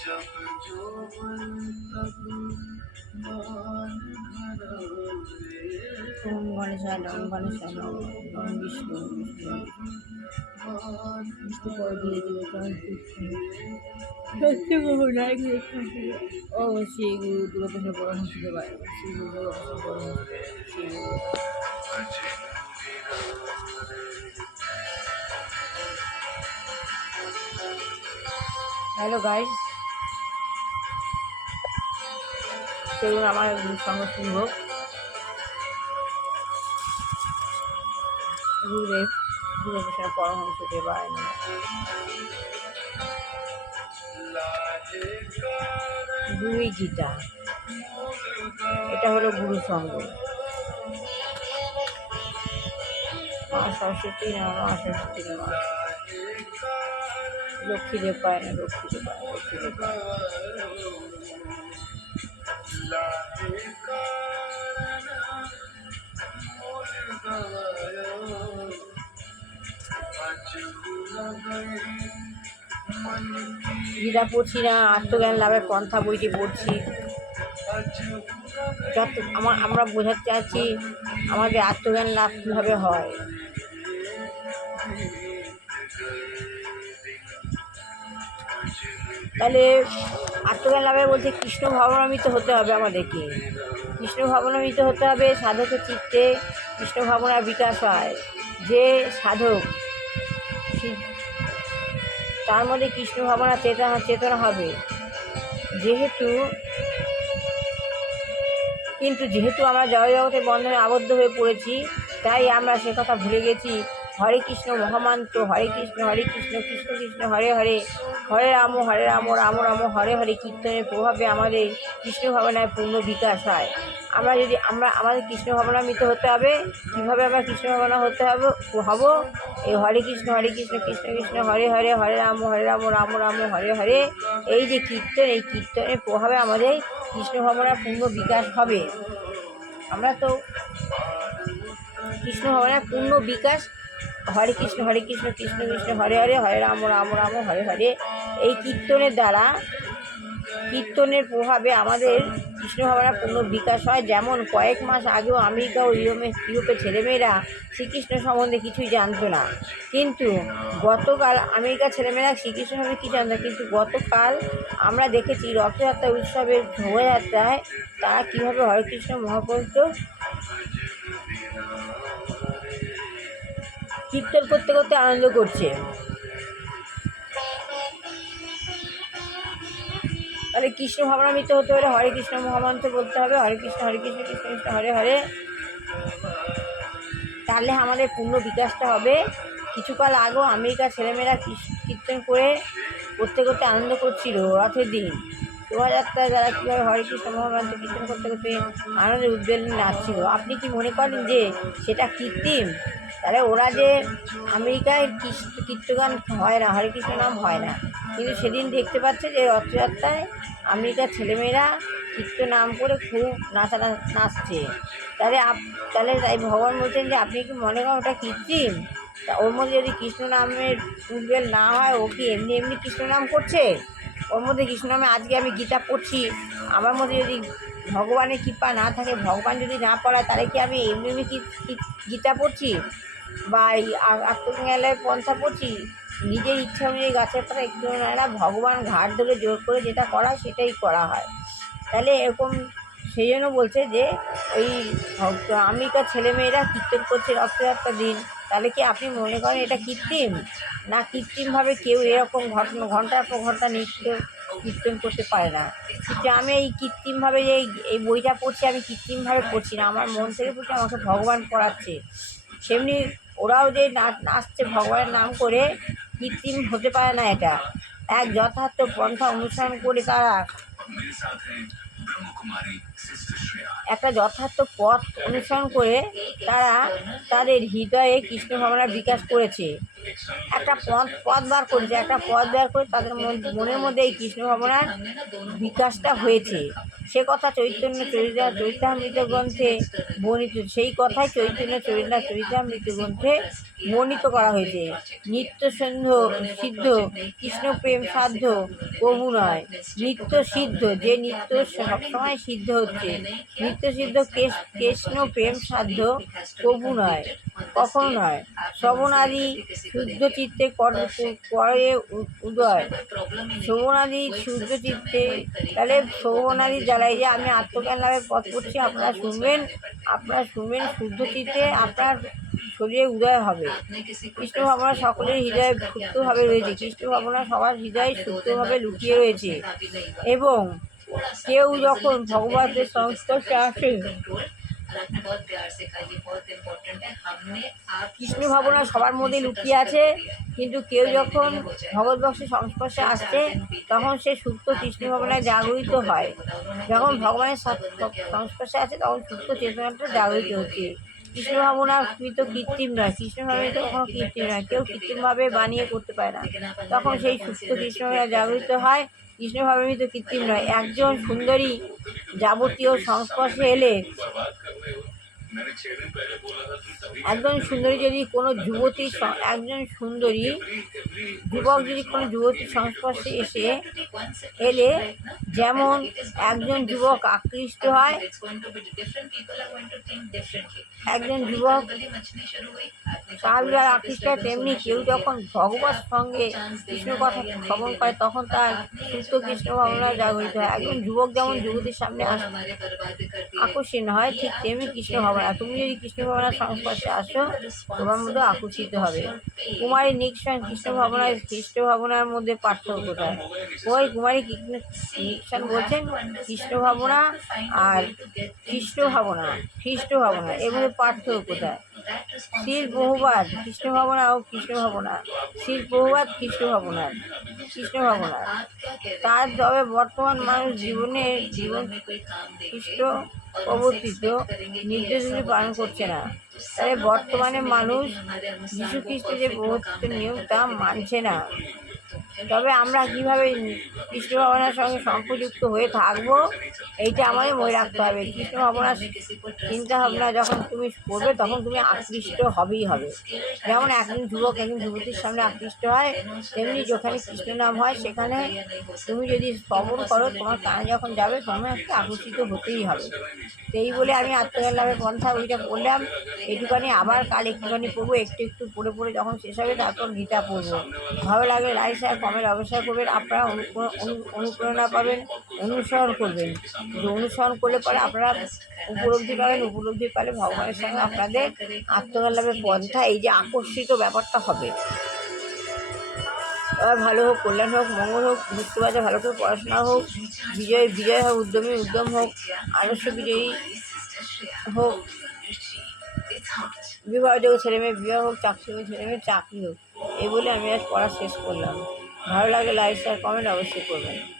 ওম গণেশায় নম গণেশায় নম ওম বিষ্ণু বিষ্ণু বিষ্ণু করে দিয়ে দিল ও শ্রী গুরু দুর্গাপ্রসাদ পরমহংস দেবায় শ্রী গুরু দুর্গাপ্রসাদ পরমহংস শ্রী গুরু। হ্যালো গাইস, চলুন আমার সঙ্গে শুনব গুরুদেব দুর্গাপ্রসাদ পরমহংস দেবায় নমঃ। গুরুই গীতা, এটা হলো গুরু সঙ্গ। মা সরস্বতী নমঃ, মা সরস্বতী নমঃ। লক্ষ্মীদেব পায় না, লক্ষ্মীদেব পায়, লক্ষ্মীদেব পায়। গীতা পড়ছি না, আত্মজ্ঞান লাভের পন্থা বইটি পড়ছি। যত আমরা বোঝাতে চাচ্ছি আমাদের আত্মজ্ঞান লাভ কীভাবে হয়। তাহলে আত্মজ্ঞান লাভের বলতে কৃষ্ণ ভাবনামিত হতে হবে আমাদেরকে। কৃষ্ণ ভাবনামিত হতে হবে, সাধকের চিত্তে কৃষ্ণ ভাবনার বিকাশ হয়। যে সাধক তার মধ্যে কৃষ্ণ ভাবনা চেতনা হবে। যেহেতু আমরা জগতের বন্ধনে আবদ্ধ হয়ে পড়েছি, তাই আমরা সে কথা ভুলে গেছি। হরে কৃষ্ণ মহামন্ত্র, হরে কৃষ্ণ কৃষ্ণ কৃষ্ণ হরে হরে, হরে রাম রাম রাম হরে হরে কীর্তনের প্রভাবে আমাদের কৃষ্ণ ভাবনায় পূর্ণ বিকাশ হয়। আমাদের কৃষ্ণ ভাবনামিত হতে হবে। কীভাবে আমরা কৃষ্ণ ভাবনা হব? এই হরে কৃষ্ণ কৃষ্ণ কৃষ্ণ হরে হরে, হরে রাম রাম রাম হরে হরে, এই যে কীর্তন, এই কীর্তনের প্রভাবে আমাদের কৃষ্ণ ভাবনার পূর্ণ বিকাশ হবে। আমরা তো কৃষ্ণ ভাবনার পূর্ণ বিকাশ হরে কৃষ্ণ কৃষ্ণ কৃষ্ণ হরে হরে, হরে রাম রাম হরে হরে, এই কীর্তনের দ্বারা, কীর্তনের প্রভাবে আমাদের কৃষ্ণ ভাবনার পূর্ণ বিকাশ হয়। যেমন কয়েক মাস আগেও আমেরিকা ও ইউরোপের ছেলেমেয়েরা শ্রীকৃষ্ণ সম্বন্ধে কিছুই জানতো না, কিন্তু গতকাল আমেরিকার ছেলেমেয়েরা শ্রীকৃষ্ণ সম্বন্ধে কী জানতো, কিন্তু গতকাল আমরা দেখেছি রথযাত্রা উৎসবের শোভাযাত্রায় তারা কীভাবে হরে কৃষ্ণ মহামন্ত্র কীর্তন করতে করতে আনন্দ করছে। তাহলে কৃষ্ণ ভাবনামিত হতে হলে হরে কৃষ্ণ মহামন্ত্র বলতে হবে, হরে কৃষ্ণ কৃষ্ণ কৃষ্ণ হরে হরে। তাহলে আমাদের পূর্ণ বিকাশটা হবে। কিছুকাল আগেও আমেরিকার ছেলেমেয়েরা কীর্তন করতে করতে আনন্দ করছিল রথের দিন শোভাযাত্রায়। যারা কীভাবে হরে কৃষ্ণ মহামন্ত্র কীর্তন করতে করতে আনন্দের উদ্বেলনে নাচছিল। আপনি কি মনে করেন যে সেটা কৃত্রিম? তাহলে ওরা যে আমেরিকায় কীর্তগান হয় না, হরে কৃষ্ণ নাম হয় না, কিন্তু সেদিন দেখতে পাচ্ছে যে রথযাত্রায় আমেরিকার ছেলেমেয়েরা কীর্তন নাম করে খুব নাচছে। তাহলে তাই ভগবান বলছেন যে আপনি কি মনে করেন ওটা কৃত্রিম? তা ওর মধ্যে যদি কৃষ্ণ নামের উদ্বেল না হয়, ও কি এমনি কৃষ্ণ নাম করছে? ওর মধ্যে কৃষ্ণ নামে, আজকে আমি গীতা পড়ছি, আমার মধ্যে যদি ভগবানের কৃপা না থাকে, ভগবান যদি না পড়ায়, তাহলে কি আমি এমনি গীতা পড়ছি বা এই আত্মজ্ঞানের পন্থা পড়ছি? নিজের ইচ্ছা অনুযায়ী গাছের পাতা একটু না, ভগবান ঘাট ধরে জোর করে যেটা করা সেটাই করা হয়। তাহলে এরকম সেই জন্য বলছে যে ওই আমেরিকার ছেলেমেয়েরা কীর্তন করছে রথযাত্রার দিন। তাহলে কি আপনি মনে করেন এটা কৃত্রিম? না, কৃত্রিমভাবে কেউ এরকম ঘন্টার পর ঘন্টা নৃত্য কীর্তন করতে পারে না। কিন্তু আমি এই কৃত্রিমভাবে যে এই বইটা পড়ছি, আমি কৃত্রিমভাবে পড়ছি না, আমার মন থেকে পড়ছি, আমাকে ভগবান পড়াচ্ছে। সেমনি ওরাও যে নাচছে ভগবানের নাম করে, কৃত্রিম হতে পারে না। এটা এক যথার্থ পন্থা অনুসরণ করে তারা একটা যথার্থ পথ অনুসরণ করে তারা তাদের হৃদয়ে কৃষ্ণ ভাবনার বিকাশ করেছে। একটা পথ বার করেছে, একটা পথ বার করে তাদের মনের মধ্যে এই কৃষ্ণ ভাবনার বিকাশটা হয়েছে। সে কথা চরিতামৃত গ্রন্থে বর্ণিত, সেই কথাই চরিতামৃত গ্রন্থে বর্ণিত করা হয়েছে। নিত্য সিদ্ধ কৃষ্ণ প্রেম সাধ্য প্রভু নয়, নিত্য সিদ্ধ, যে নিত্য সবসময় সিদ্ধ হচ্ছে, নিত্য সিদ্ধ কৃষ্ণ প্রেম সাধ্য প্রভু নয়, কখনো নয়। শ্রবণাদি শুদ্ধ চিত্তে করে উদয়, শ্রবণাদি শুদ্ধ চিত্তে, তাহলে শ্রবণাদি জ্বালাই যে আমি আত্মজ্ঞান লাভের পথ করছি, আপনারা শুনবেন শুদ্ধ চিত্তে আপনার শরীরে উদয় হবে। কৃষ্ণ ভাবনা সকলের হৃদয়ে সুপ্তভাবে রয়েছে, কৃষ্ণ ভাবনা সবার হৃদয়ে সুপ্তভাবে লুকিয়ে রয়েছে। এবং কেউ যখন ভগবতের সংস্পর্শে আসে, কৃষ্ণ ভাবনা সবার মধ্যে লুকিয়ে আছে, কিন্তু কেউ যখন ভগবৎবংশের সংস্পর্শে আসছে তখন সে সুপ্ত কৃষ্ণ ভাবনায় জাগরিত হয়। যখন ভগবানের সংস্পর্শে আছে তখন সুপ্ত চেতনাটা জাগরিত হচ্ছে। কৃষ্ণ ভাবনা তো কৃত্রিম নয়, কৃষ্ণ ভাবনা তো কখনো কৃত্রিম নয়, কেউ কৃত্রিমভাবে বানিয়ে করতে পারে না। তখন সেই সুপ্ত কৃষ্ণ ভাবনা জাগরিত হয়। কৃষ্ণ ভাবনা তো কৃত্রিম নয়। একজন সুন্দরী যাবতীয় সংস্পর্শে এলে, একজন সুন্দরী যদি কোনো যুবতী, একজন সুন্দরী যুবক যদি কোনো যুবতীর সংস্পর্শে এলে যেমন একজন যুবক আকৃষ্ট হয়, একজন যুবক স্বাভাবিকভাবে আকৃষ্ট হয়, তেমনি কেউ যখন ভগবত সঙ্গে কৃষ্ণ কথা শ্রবণ করে তখন তার সুপ্ত কৃষ্ণ ভাবনা জাগরিত হয়। একজন যুবক যেমন যুবতীর সামনে আকর্ষণ হয়, ঠিক তেমনি কৃষ্ণ ভাবনা, তুমি যদি কৃষ্ণ ভাবনার সংস্পর্শে আসো তোমার মধ্যে আকর্ষিত হবে। কুমারী নিকষণ কৃষ্ণ ভাবনার মধ্যে পার্থক্য কোথায়? ওই কুমারী নিকষণ বলছেন কৃষ্ণ ভাবনা আর খ্রিস্ট ভাবনা এর মধ্যে পার্থক্য কোথায়? শিল বহুবাদ কৃষ্ণ ভাবনা ও কৃষ্ণ ভাবনা, শিল বহুবাদ কৃষ্ণ ভাবনা তার, তবে বর্তমান মানুষ জীবন খ্রিস্ট প্রবর্তিত নির্দেশগুলি পালন করছে না। তাই বর্তমানে মানুষ যীশু খ্রিস্টের যে প্রবর্তিত নিয়ম তা মানছে না। তবে আমরা কীভাবে কৃষ্ণ ভাবনার সঙ্গে সম্পযুক্ত হয়ে থাকবো এইটা আমাদের মনে রাখতে হবে। কৃষ্ণ ভাবনার চিন্তা ভাবনা যখন তুমি করবে তখন তুমি আকৃষ্ট হবেই হবে। যেমন একজন যুবক একজন যুবতীর সামনে আকৃষ্ট হয়, তেমনি যেখানে কৃষ্ণ নাম হয় সেখানে তুমি যদি শ্রবণ করো তোমার কানে যখন যাবে তোমার একটু আকর্ষিত হতেই হবে। এই বলে আমি আত্মজ্ঞান লাভের পন্থা ওইটা পড়লাম, একটুখানি আবার কাল একটুখানি পড়বো, একটু পড়ে যখন শেষ হবে তারপর গীতা পড়বো। ভালো লাগলে লাইক শেয়ার কমেন্ট অবশ্যই করবেন। আপনারা অনুপ্রেরণা পাবেন, অনুসরণ করবেন। অনুসরণ করলে পরে আপনারা উপলব্ধি পালে ভগবানের সঙ্গে আপনাদের আত্মজ্ঞান লাভের পন্থা এই যে আকর্ষিত ব্যাপারটা হবে। এবার ভালো হোক, কল্যাণ হোক, মঙ্গল হোক, মৃত্যুবাজে ভালো করে পড়াশোনা হোক, বিজয় হোক, উদ্যম হোক, আদর্শ বিজয়ী হোক, বিবাহযোগ্য ছেলেমেয়ে বিবাহ হোক, চাকরিযোগ্য ছেলেমেয়ে চাকরি হোক। এই বলে আমি আজ পড়া শেষ করলাম। ভালো লাগে লাইক শেয়ার কমেন্ট অবশ্যই করবেন।